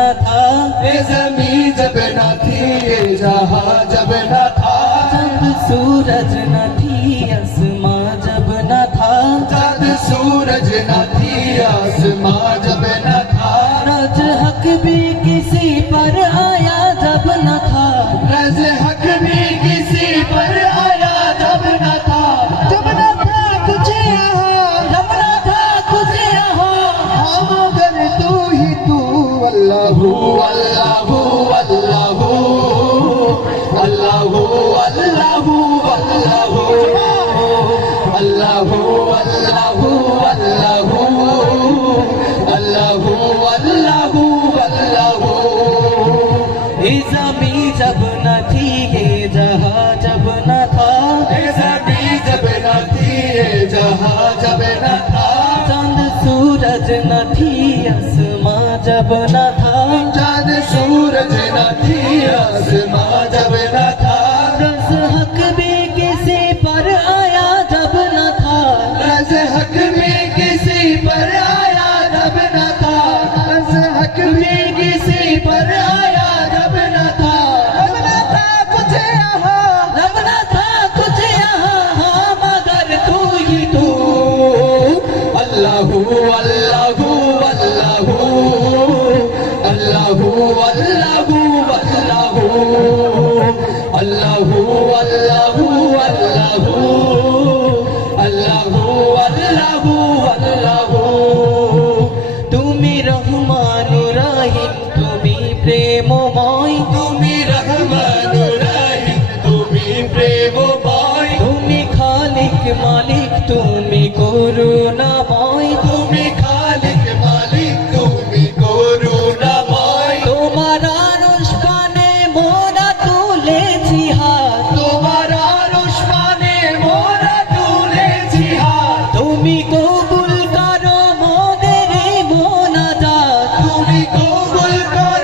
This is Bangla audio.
न था, ये ज़मीं जब न थी, ये जहां जब न था, चांद सूरज न थी आसमां जब न था, चाँद सूरज न थी आसमां जब न था, रज हक भी किसी पर आया जब न था, रज़ हक भी किसी पर आया जब न था, जब न था कुछ यहाँ, जब न था कुछ यहाँ, हम मगर तू ही तू, अल्लाहू अल्लाहू अल्लाहू अल्लाहू अल्लाहू अल्लाहू अल्लाहू अल्लाहू अल्लाहू अल्लाहू अल्लाहू अल्लाहू। ये ज़मीं जब न थी, ये जहां जब न था, ये ज़मीं जब न थी, ये जहां जब न था, चांद सूरज न थी आसमां जब न था, चाँद सूरज न थी आसमां जब न था, रज़ हक भी किसी पर आया जब न था, रज़ हक भी किसी पर आया जब न था, रज़ हक भी किसी पर आया जब न था, जब न था कुछ यहाँ, जब न था कुछ यहाँ, हाँ मगर तू ही तू, अल्लाहू अल्लाहू अल्लाहू अल्लाहू अल्लाहू अल्लाहू अल्लाहू अल्लाहू अल्लाहू अल्लाहू अल्लाहू। তুমি রহমান রহিম, তুমি প্রেমময়, তুমি রহমান রহিম, তুমি প্রেমময়, তুমি খালিক মালিক, তুমি করুণাময়, তুমি খালিক মালিক, তুমি করুণাময়, তোমার আরশ পানে মোরা তুলেছি হাত, তোমার আরশ পানে মোরা তুলেছি হাত, তুমি কবুল করো মোদের এই মোনাজাত, তুমি কবুল করো